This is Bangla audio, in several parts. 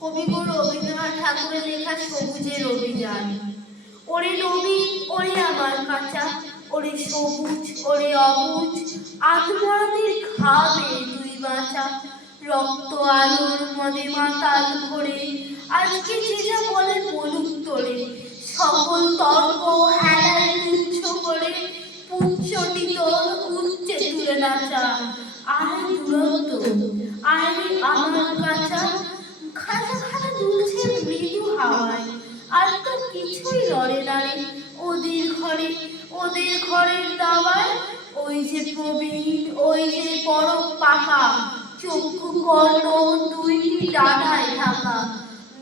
কবিগুরু রবীন্দ্রনাথ ঠাকুরের লেখা সবুজের অভিযান। ওরে নবীন, ওরে আমার কাঁচা, ওরে সবুজ, ওরে অবুজ, আত্মরাতের খাবে তুই বাঁচা। রক্ত আলোর মদে মাতাল ভরে আজকে যে যা বলে বলুক তোরে, সকল তর্ক হেলায় তুচ্ছ করে পুচ্ছটি তোর উচ্চে তুলে নাচা। আয় দুরন্ত, আয় আমার কাঁচা, খাঁচা খানা দুলছে মৃদু হাওয়ায়, আর তো কিছুই লড়ে না রে ওদের ঘরে, ওদের ঘরের দাওয়ায়। ওই যে প্রবীণ, ওই যে পরম পাকা, চক্ষু কর্ণ দুইটি ডানায় ঢাকা,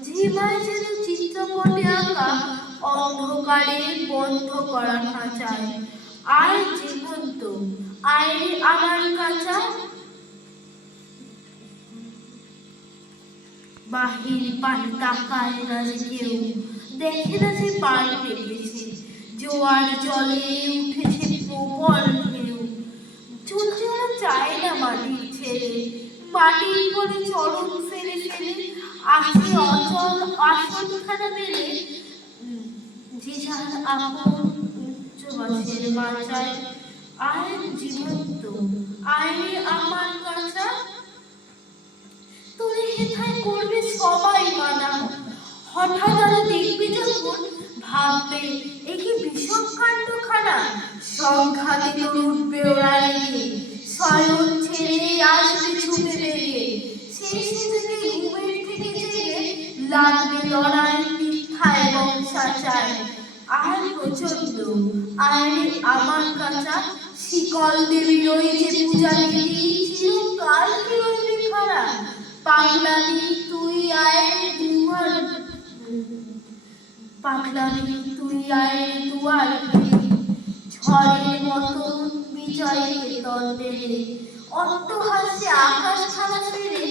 ঝিমায় যেন চিত্রপটে আঁকা অন্ধকারে বন্ধ করা খাঁচায়। আয় জীবন্ত, আয় আমার কাঁচা। বাহির পানে তাকায় না যে কেউ, দেখে না যে পান পেতেছে, জোয়ার জলে উঠেছে প্রবল ঢেউ। চলতে ওরা চায় না মাটির ছেড়ে, মাটির কোলে চরণ ফেলে ফেলে আসে অচল আসনখানা মেলে, যে যার আপন উচ্চবাসের বাঁচায়। আয় জীবন্ত, আয় আমার কাঁচা। তোরে হেথায় করবে সবাই মানা, হঠাৎ আরো দেখবি যখন ভাববে এ কি বিষম কাণ্ডখানা। সংঘাতে তোর উঠবে ওরা রেগে, শয়ন ছেড়ে আসবে ছুটে বেগে, শেষে থেকে ঘুমের থেকে জেগে লাগবে লড়াই মিথ্যা এবং সাচায়। আয় প্রচন্ড, আয় আমার কাঁচা, শিকল দেবী ওই যে পূজা দেবী চিরকাল কি রইবি খাড়া। পাগলামি তুই আয় দুয়ার, পাগলামি তুই আয় দুয়ার ফিরি, ঝড়ের মতন বিজয়ের দণ্ডে অট্টহাস্যে আকাশ খানা ফেরে,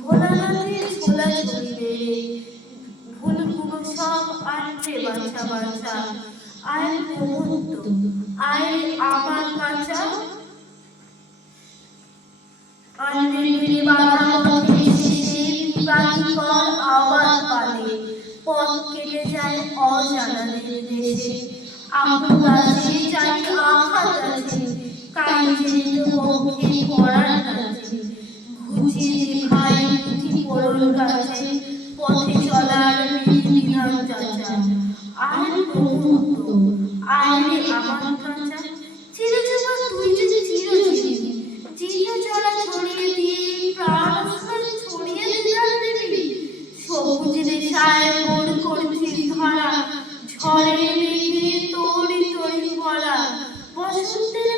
ভোলানাথের ঝোলা ঝুলি বেড়ে ভুলগুলো সব আনবে বাছা বাছা। আয় প্রমত্ত, আয় আমার কাঁচা। আনবে বাধা পথে শেষে বিবাদীকর আওয়াজ পালে, পথ কেটে যায় অজানাদের দেশে। আপন আছে চাই আঘাত আছে, কাইজে মুখে পড়ার আছে, ঘুচিয়ে খাই পুঁথি পড়ল গাছে, পথে চলার বিধান চাচা। আয় প্রমত্ত, আয় আমার কাঁচা। চিরযুবা তুই যদি চিরজীবী, চির চলা ছড়িয়ে দিয়ে প্রাণ ছড়িয়ে দিবি, সবুজ রেশায় ভোর করছিস ধরা, ঝড়ে মেঘে তোরি তোরি ভরা, বসন্তের